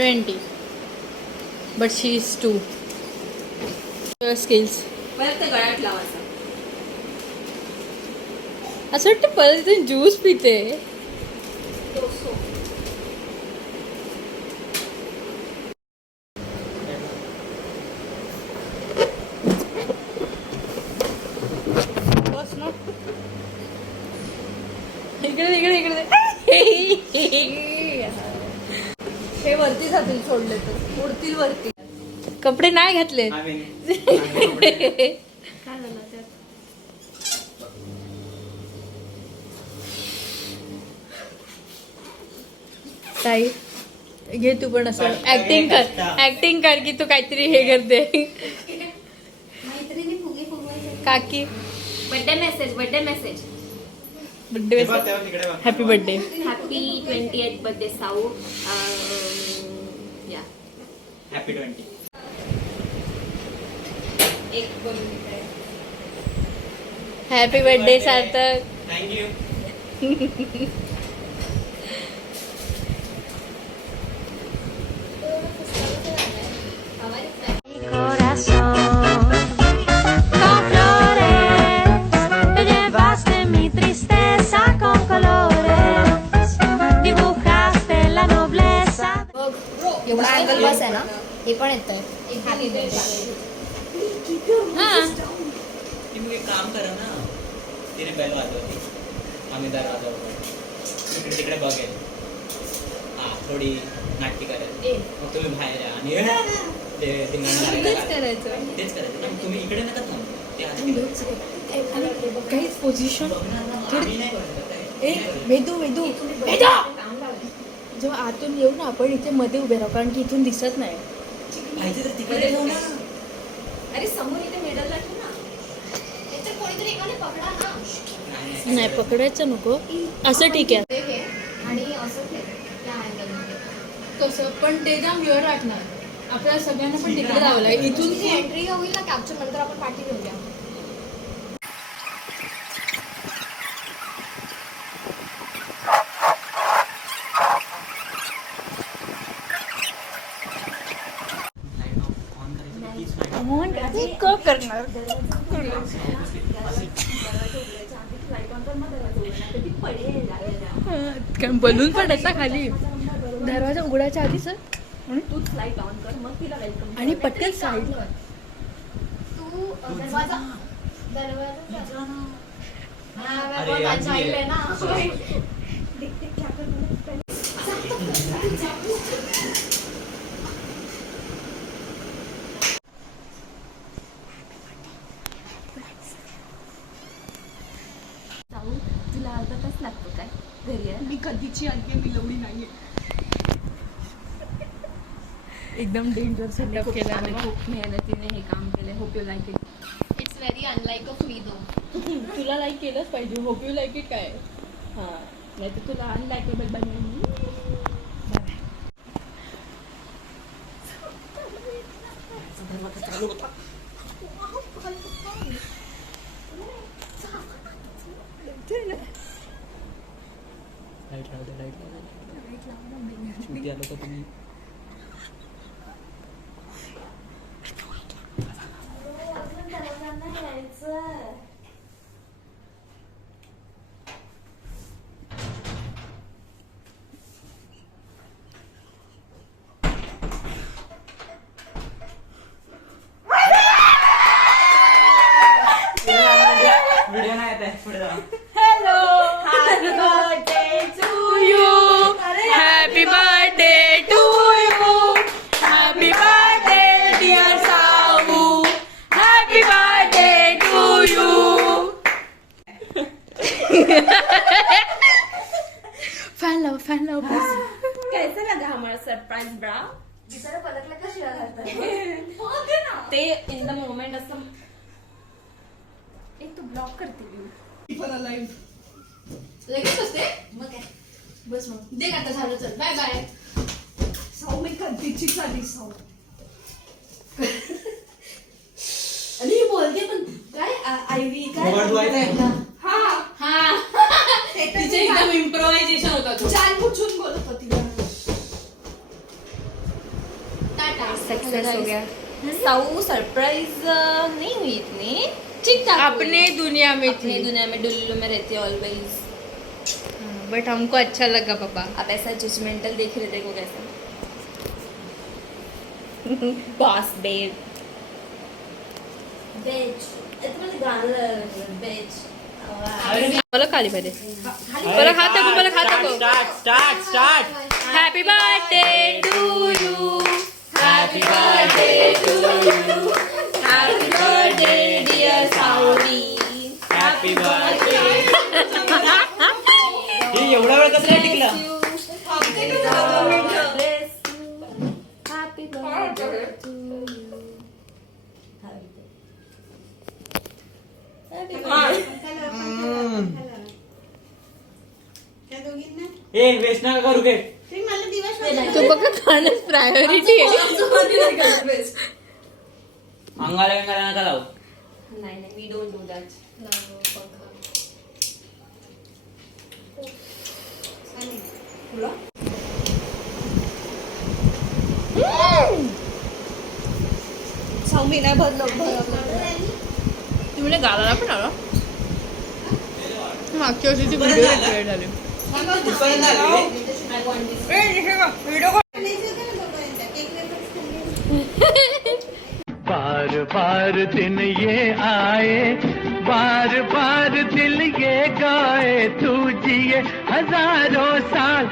20. But she is 2. Your skills. परत ते गळ्यात लावायचं. असं वाटतं परत इथून ज्यूस पिते. बस ना. इकडे इकडे इकडे. हे वरती जातील सोडले तर उडतील वरती. कपडे नाही घातले. काय झालं त्यात? ताई घे तू पण असं ऍक्टिंग कर की तू काहीतरी हे करते. मैत्रिणी फुगे फुगवायचे. काकी birthday message birthday happy birthday. Happy 20th birthday साऊ. या हॅपी 20. एक बोलून काय हॅपी बर्थडे सार्थक. थँक्यू. एवढा अँगल बस आहे ना हे पण येत आहे. तुम्ही एक काम करा ना, तिने बेल वाजवली, आम्ही दरवाजा उघडला, इकडे तिकडे बघेल. हा थोडी नाटकी करेल, मग तुम्ही बाहेर या आणि ते तेच करायचं. तेच करायचं. पण तुम्ही इकडे नका थांबू. ते आधी काहीच पोझिशन आम्ही नाही करू शकत. वेदू जेव्हा आतून येऊ ना आपण इथे मध्ये उभे राहू, कारण की इथून दिसत नाही. पाहिजे तर तिकडे ठेवू ना. अरे समोर इथे मिडलला ठेव ना. याच्यात कोणीतरी एकाने पकडा ना. नाही पकडायचं नको. असं ठीक आहे. ते हे आणि असं ठेव त्या अँगलमध्ये. कसं पण ते जाम वेळ वाटणार. आपल्याला सगळ्यांना पण तिकडे जावं लागेल. इथून जी एंट्री होईल ना कॅप्चर नंतर आपण पाठी घेऊया. करणार बलून पडायचा खाली. दरवाजा उघडायच्या आधी सर तूच लाईट ऑन कर मग तिला वेलकम. आणि पटकन साईड तू दरवाजा अरे आहे ना. तुला अर्धा तास लागतो काय घरी आहे? मी कधीची आली मी लवडी नाहीये. एकदम डेंजर सेटअप केला आणि खूप मेहनतीने हे काम केले. Hope you like it. It's very unlike of me though. तुला लाईक केलंच पाहिजे. होप यू लाईक इट काय. हां नाही तर तुला अनलाईकेबल बनवेन. चालू होता. लाईट लावते. आलो का तुम्ही? व्हिडिओ नाही येत आहे. पुढे जा. Happy birthday to you. Happy birthday dear Sahu. Happy birthday to you. Fan लाव कैसा लगा हमारा सरप्राइज ब्रा? बिचारा पलकला का शिरा घालतात ते इन द मोमेंट असं. एक तू ब्लॉक करते लगेच असते मग काय. बस मग दे आता झालं. चल बाय बाय. साऊ मी कधीची झाली साऊ. आणि बोलते पण काय आयवी काय हा तिचे एकदम इम्प्रोव्हायझेशन होता तो. छान पुछून बोलत होती. सक्सेस हो गया। साऊ सरप्राइज नहीं हुई इतनी, ठीक ठाक। अपने दुनिया में अपनी थी, दुनिया में डुल्लू में रहती है ऑलवेज। बट हमको अच्छा लगा पापा। आप ऐसा जजमेंटल देख रहे, देखो कैसा बॉस बेब बेच तुम्हाला गाणं बेच मला खाली पाहिजे, मला हात टाकू, मला हात टाकू. Start happy birthday to you, happy birthday to you, happy birthday dear Savari, happy birthday. हे एवढा वेळ कसं काय टिकला? हॅपी बर्थडे टू ए वेस्ट नका करू घे. तू बघा खाणं प्रायोरिटी आहे. अंगाला अंगाला नका लावू. नाही we don't do that. Chow mein आहे तुम्ही गावाला पण आला मागच्या वर्षीची व्हिडिओ रेकॉर्ड झाले. बार बार दिन ये आए, बार बार दिल ये गाए, तू जिए हजारों साल.